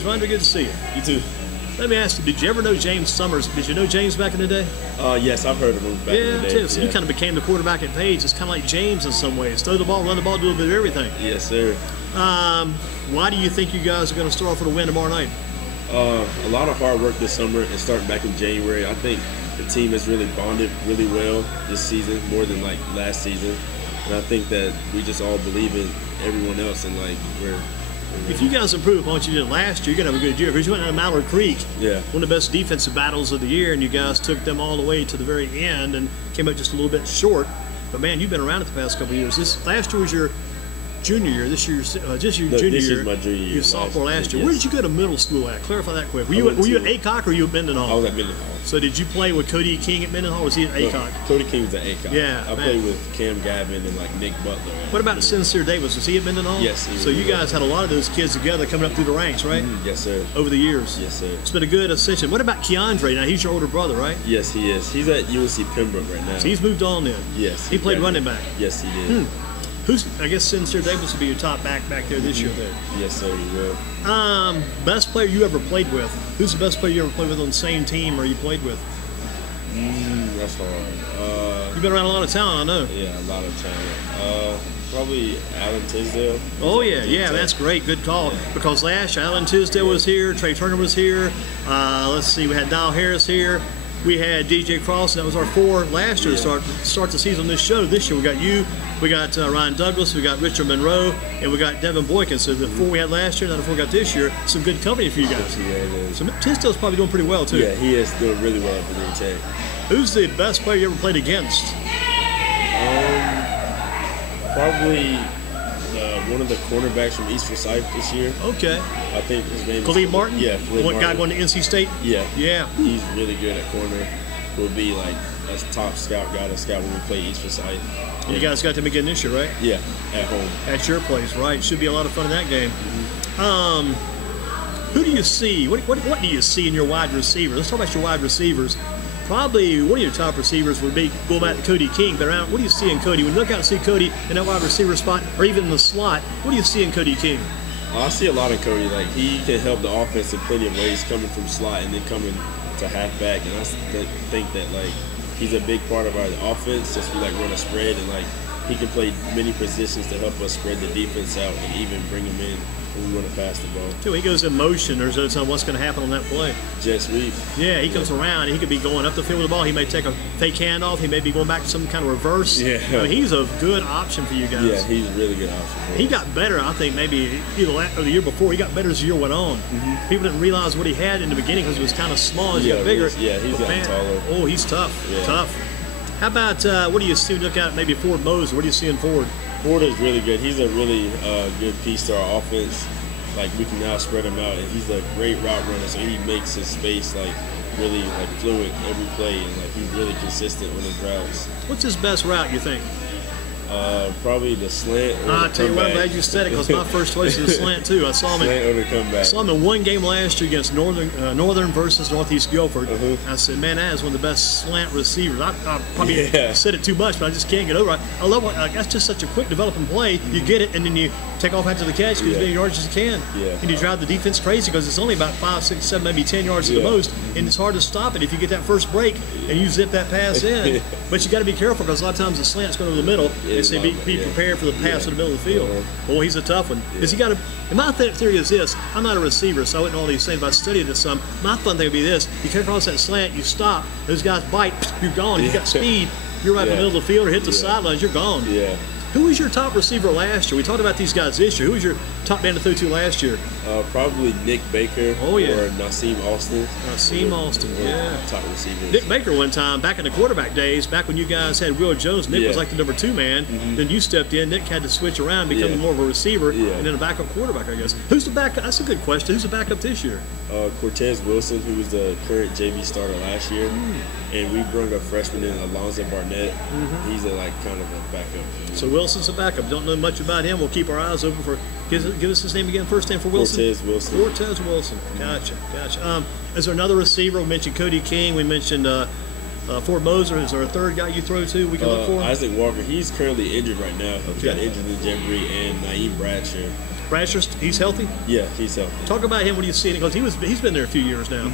Javondre, good to see you. You too. Let me ask you, did you ever know James Summers? Did you know James back in the day? Yes, I've heard of him back in the day. Too. So you kind of became the quarterback at Paige. It's kind of like James in some ways. Throw the ball, run the ball, do a little bit of everything. Yes, sir. Why do you think you guys are going to start off with a win tomorrow night? A lot of hard work this summer and starting back in January. I think the team has really bonded really well this season, more than like last season. And I think that we just all believe in everyone else, and like if you guys improve upon what you did last year, you're going to have a good year. Because you went into Mallard Creek, one of the best defensive battles of the year, and you guys took them all the way to the very end and came up just a little bit short. But man, you've been around it the past couple of years. This last year was your junior year. This year's just your junior year. This is my junior year. Your sophomore last year. Yes. Where did you go to middle school at? Clarify that quick. Were you at Aycock or were you at Mendenhall? I was at Mendenhall. So did you play with Cody King at Mendenhall or was he at Aycock? Cody King was at Aycock. Yeah. I played with Cam Gavin and like Nick Butler. What about Sincere Davis? Was he at Mendenhall? Yes. He was. So you guys had a lot of those kids together coming up through the ranks, right? Yes, sir. Over the years. Yes, sir. It's been a good ascension. What about Keandre? Now he's your older brother, right? Yes, he is. He's at UNC Pembroke right now. So he's moved on then. Yes. He played running back. Yes, he did. I guess Sincere Davis will be your top back there this year then. Yes, sir, he will. Best player you ever played with? Who's the best player you ever played with on the same team or you played with? That's hard. You've been around a lot of talent, I know. Yeah, a lot of talent. Probably Alan Tisdale. Oh, yeah, that's great. Good call. Because last year, Alan Tisdale was here, Trey Turner was here. Let's see, we had Dial Harris here. We had DJ Cross, and that was our 4 last year to start the season on this show. This year we got you, we got Ryan Douglas, we got Richard Monroe, and we got Devin Boykin. So the 4 we had last year, and the 4 we got this year, some good company for you guys. Yeah, so Tisdale's probably doing pretty well, too. Yeah, he is doing really well for Virginia Tech. Who's the best player you ever played against? Probably one of the cornerbacks from East Forsyth this year. Okay. I think his name Khalid is Martin? Yeah, Khalid Martin. Guy going to NC State? Yeah. Yeah. He's really good at corner. Will be like a top scout guy to scout when we play East Forsyth. You guys got them again this year, right? Yeah, at home. At your place, right? Should be a lot of fun in that game. Who do you see? What do you see in your wide receivers? Let's talk about your wide receivers. Probably one of your top receivers would be going back to Cody King. But what do you see in Cody? When you look out and see Cody in that wide receiver spot, or even in the slot, what do you see in Cody King? I see a lot of Cody. Like he can help the offense in plenty of ways, coming from slot and then coming to halfback. And I think that like he's a big part of our offense. Just we like run a spread, and like he can play many positions to help us spread the defense out and even bring him in when we want to pass the ball. So he goes in motion. There's no telling what's going to happen on that play. Jet sweep. Yeah, he comes around. He could be going up the field with the ball. He may take a fake handoff. He may be going back to some kind of reverse. Yeah. I mean, he's a good option for you guys. Yeah, he's a really good option. He got better, I think, maybe either the year before. He got better as the year went on. People didn't realize what he had in the beginning because he was kind of small as he got bigger. He's gotten taller. Oh, he's tough. Yeah. Tough. How about, what do you see? Look at maybe Ford Moser. What do you see in Ford? Ford is really good. He's a really good piece to our offense. Like we can now spread him out, and he's a great route runner. So he makes his space like really like fluid every play, and like he's really consistent with his routes. What's his best route, you think? Probably the slant. I'll tell you what, I'm glad you said it because my first choice is the slant too. I saw him. Slant or the comeback. Saw him in one game last year against Northern versus Northeast Guilford. I said, man, that is one of the best slant receivers. I probably said it too much, but I just can't get over it. I love it. Like, that's just such a quick developing play. You get it, and then you take off after the catch, get as many yards as you can. And you drive the defense crazy because it's only about 5, 6, 7, maybe 10 yards at the most, and it's hard to stop it if you get that first break and you zip that pass in. But you got to be careful because a lot of times the slant's going over the middle. They say be prepared for the pass in the middle of the field. Boy, he's a tough one. Because he got to. And my theory is this: I'm not a receiver, so I wouldn't know all these things. But I studied it some. My fun thing would be this: you cut across that slant, you stop. Those guys bite, you're gone. You got speed. You're right in the middle of the field or hit the sidelines. You're gone. Who was your top receiver last year? We talked about these guys this year. Who was your top man to throw to last year? Probably Nick Baker or Nassim Austin. Nassim Austin, top receivers. Nick Baker one time, back in the quarterback days, back when you guys had Will Jones, Nick was like the number 2 man. Then you stepped in. Nick had to switch around, becoming more of a receiver, and then a backup quarterback, I guess. Who's the backup? That's a good question. Who's the backup this year? Cortez Wilson, who was the current JV starter last year. And we brought a freshman in, Alonzo Barnett. He's like kind of a backup. So Wilson's a backup. Don't know much about him. We'll keep our eyes open for. Give us his name again. First name for Wilson. Cortez Wilson. Cortez Wilson. Gotcha. Is there another receiver? We mentioned Cody King. We mentioned Ford Moser. Is there a third guy you throw to? We can look for. Isaac Walker. He's currently injured right now. He got injured in Jamboree, and Naeem Bradshaw. Brasher, he's healthy? Yeah, he's healthy. Talk about him when you see him, because he's been there a few years now.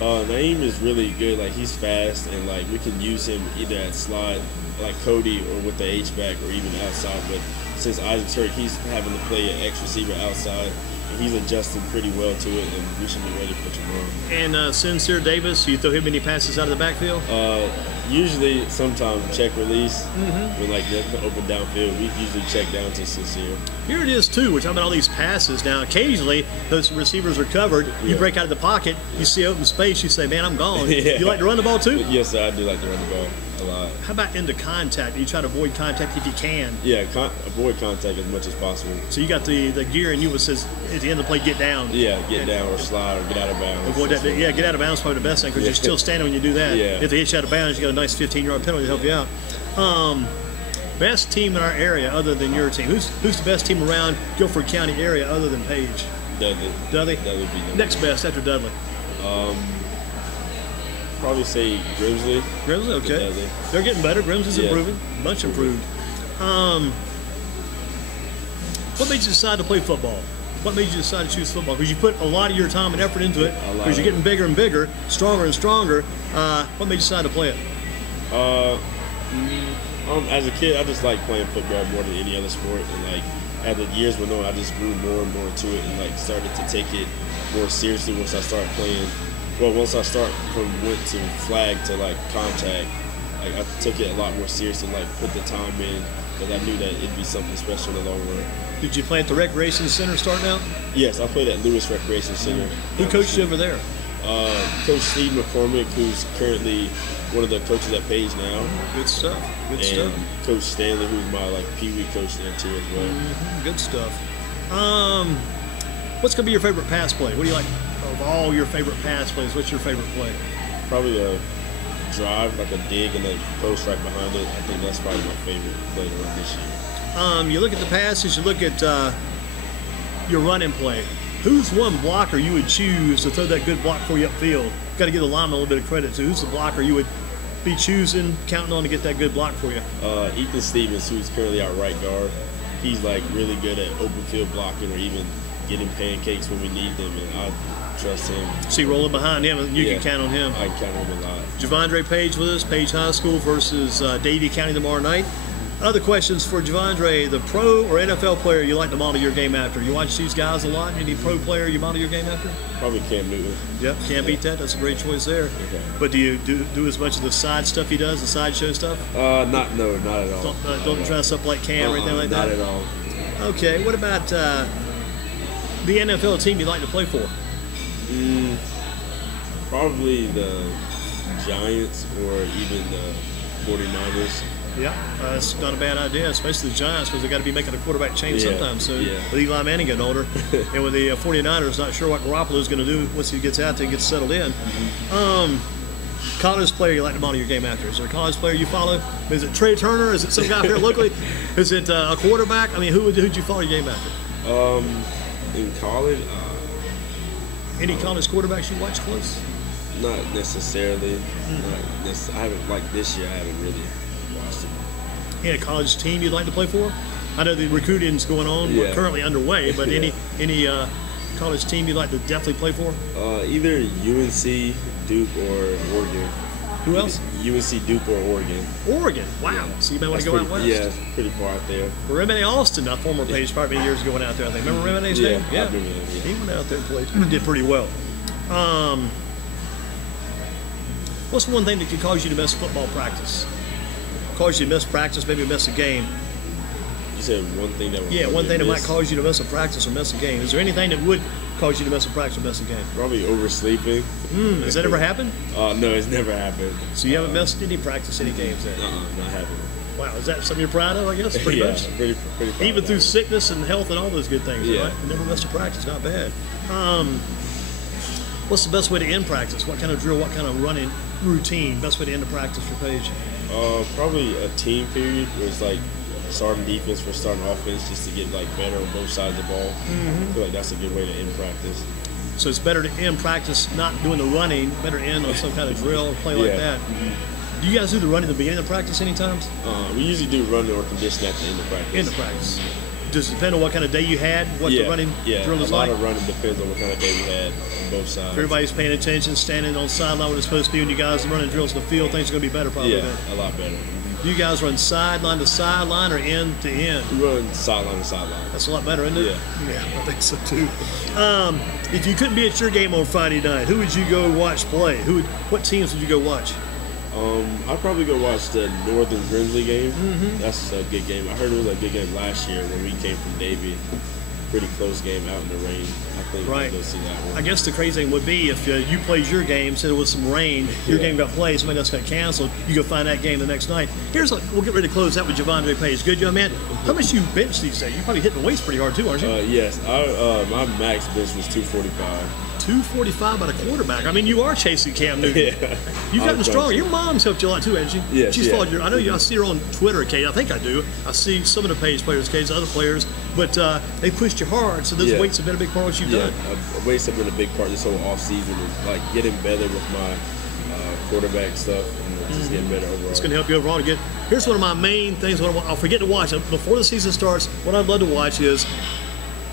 Naeem is really good. Like, he's fast, and like we can use him either at slot, like Cody, or with the H-back, or even outside. But since Isaac's hurt, he's having to play an X receiver outside. And he's adjusting pretty well to it, and we should be ready for tomorrow. And Sincere Davis, you throw him any passes out of the backfield? Usually, sometimes check release. When like there's the open downfield, we usually check down to Sincere. Here it is too. We're talking about all these passes now. Occasionally, those receivers are covered. You break out of the pocket, you see open space, you say, "Man, I'm gone." You like to run the ball too? Yes, sir, I do like to run the ball a lot. How about into contact? You try to avoid contact if you can. Yeah, avoid contact as much as possible. So you got the gear in you that says at the end of the play, get down. Yeah, get down or slide or get out of bounds. Avoid that. Yeah, get out of bounds is probably the best thing, because you're still standing when you do that. Yeah. If they hit you out of bounds, you got a nice 15-yard penalty to help you out. Best team in our area other than your team. Who's the best team around Guilford County area other than Paige? Dudley. Dudley? That would be next best after Dudley. Probably say Grimsley. Grimsley, okay. They're getting better. Grimsley's improving. Much improved. What made you decide to play football? What made you decide to choose football? Because you put a lot of your time and effort into it. Because you're getting bigger and bigger, stronger and stronger. What made you decide to play it? As a kid, I just like playing football more than any other sport, and like as the years went on, I just grew more and more into it, and like started to take it more seriously once I started playing. Well, once I went to flag to like contact, like I took it a lot more seriously, like put the time in, because I knew that it'd be something special in the long run. Did you play at the Recreation Center starting out? Yes, I played at Lewis Recreation Center. Who coached you over there? Coach Steve McCormick, who's currently one of the coaches at Paige now. Good stuff. Good and stuff. Coach Stanley, who's my like Pee-wee coach there too as well. Good stuff. What's gonna be your favorite pass play? What do you like of all your favorite pass plays? What's your favorite play? Probably a drive, like a dig and a post right behind it. I think that's probably my favorite play to run this year. You look at the passes. You look at your running play. Who's one blocker you would choose to throw that good block for you upfield? Got to give the lineman a little bit of credit to. Who's the blocker you would be choosing, counting on to get that good block for you? Ethan Stevens, who's currently our right guard. He's like really good at open field blocking, or even getting pancakes when we need them, and I trust him. So you rolling behind him, and you can count on him. I can count on him a lot. Javondre Paige with us, Paige High School versus Davie County tomorrow night. Other questions for Javondre, the pro or NFL player you like to model your game after? You watch these guys a lot? Any pro player you model your game after? Probably Cam Newton. Yep, can't beat that. That's a great choice there. Okay. But do you do as much of the side stuff he does, the sideshow stuff? Not at all. Don't dress up like Cam or anything like that? Not at all. Okay, what about the NFL team you'd like to play for? Probably the Giants or even the 49ers. Yeah, that's not a bad idea, especially the Giants, because they got to be making a quarterback change sometime soon. Yeah. With Eli Manning getting older, and with the 49ers, not sure what Garoppolo's going to do once he gets out there and gets settled in. College player you like to model your game after? Is there a college player you follow? Is it Trey Turner? Is it some guy here locally? Is it a quarterback? I mean, who'd you follow your game after? In college, any college quarterbacks you watch close? Not necessarily. I haven't, like this year, I haven't really watched it. Any college team you'd like to play for? I know the recruiting's going on, currently underway, but any college team you'd like to definitely play for? Either UNC, Duke, or Oregon. Who else? UNC, Duke, or Oregon. Oregon, wow. Yeah. So you may want to go out west. Yeah, it's pretty far out there. Remene Austin, a former Paige, probably many years ago, went out there, I think. Remember Remene's name? Yeah, I remember that, yeah. He went out there and played. Did pretty well. What's one thing that could cause you to miss football practice? Cause you to miss practice, maybe miss a game? You said one thing that would one thing that might cause you to miss a practice or miss a game. Is there anything that would cause you to miss a practice or miss a game? Probably oversleeping. Has that ever happened? No, it's never happened. So you haven't missed any practice, any games then? Not happened. Wow, is that something you're proud of, I guess? Pretty much? Pretty proud. Even through sickness and health and all those good things, right? You never missed a practice, not bad. What's the best way to end practice? What kind of drill, what kind of running routine, best way to end a practice for Paige? Probably a team period where it's like starting defense for starting offense, just to get like better on both sides of the ball. I feel like that's a good way to end practice. So it's better to end practice not doing the running, better to end on some kind of drill or play like that. Do you guys do the running at the beginning of practice any times? We usually do running or conditioning at the end of practice. End of practice. Does it depend on what kind of day you had? What the running drill is like? A lot of running depends on what kind of day we had on both sides. Everybody's paying attention, standing on the sideline when it's supposed to be. When you guys are running drills in the field, things are going to be better probably. Yeah, a lot better. You guys run sideline to sideline or end to end? We run sideline to sideline. That's a lot better, isn't it? Yeah. Yeah, I think so too. If you couldn't be at your game on Friday night, who would you go watch play? What teams would you go watch? I'd probably go watch the Northern Grimsley game. That's a good game. I heard it was a good game last year when we came from Davie. Pretty close game out in the rain. I think we'll go see that one. I guess the crazy thing would be if you played your game, said it was some rain, your game got played, somebody else got canceled, you go find that game the next night. We'll get ready to close out with Javondre Paige. Good, young man. How much you bench these days? You're probably hitting the weights pretty hard too, aren't you? Yes. My max bench was 245. 245 by the quarterback. I mean, you are chasing Cam Newton. You've gotten stronger. Your mom's helped you a lot too, hasn't she? Yes. She's followed I know you. I see her on Twitter, Kate. I think I do. I see some of the Page players, Kate's other players, but they pushed you hard. So those weights have been a big part of what you've done. Weights have been a big part this whole off season. Is like getting better with my quarterback stuff and just getting better overall. It's going to help you overall to get. Here's one of my main things. I'll forget to watch before the season starts. What I'd love to watch is.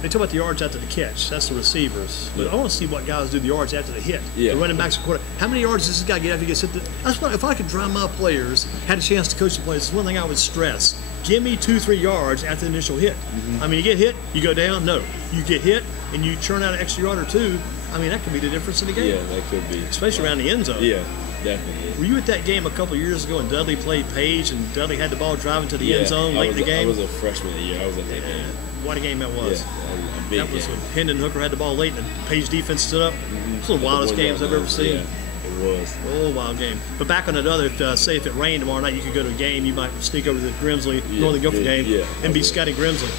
They talk about the yards after the catch. That's the receivers. But I want to see what guys do the yards after the hit. The running backs and quarter. How many yards does this guy get after he gets hit? That's what, if I could drive my players, had a chance to coach the players, it's one thing I would stress. Give me 2-3 yards after the initial hit. I mean, you get hit, you go down. No, you get hit and you churn out an extra yard or two. I mean, that could be the difference in the game. Yeah, that could be. Especially around the end zone. Yeah, definitely. Were you at that game a couple of years ago and Dudley played Paige and Dudley had the ball driving to the end zone late in the game? I was a freshman that year. I was at that game. What a game that was. A big that was game. when Hendon Hooker had the ball late and the Page defense stood up. It's one of the wildest games I've ever seen. Yeah, it was. Oh, wild game. But back on that other, say if it rained tomorrow night, you could go to a game. You might sneak over to the Grimsley, Northern Guilford game and beat Scotty Grimsley.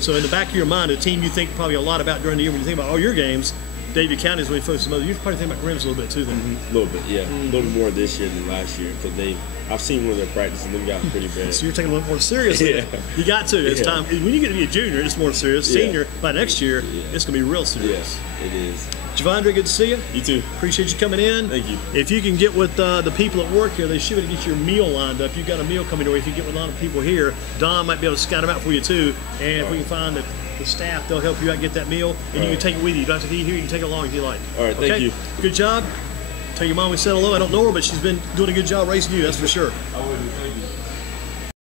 So in the back of your mind, a team you think probably a lot about during the year when you think about all your games, Davie County is when you focus the most. You probably think about Grimsley a little bit too then. A little bit, yeah. A little bit more this year than last year because I've seen one of their practices and they've gotten pretty bad. So you're taking a little more seriously. You got to. It's time. When you get to be a junior, it's more serious. Senior, by next year, it's going to be real serious. Yes, it is. Javondre, good to see you. You too. Appreciate you coming in. Thank you. If you can get with the people at work here, they should be able to get your meal lined up. You've got a meal coming your way. If you get with a lot of people here, Don might be able to scout them out for you too. And if we can find the staff, they'll help you out and get that meal. And you can take it with you. You don't have to eat here. You can take it along if you like. All right, thank you. Good job. Tell your mom we said hello. I don't know her, but she's been doing a good job raising you, that's for sure. I will. Thank you.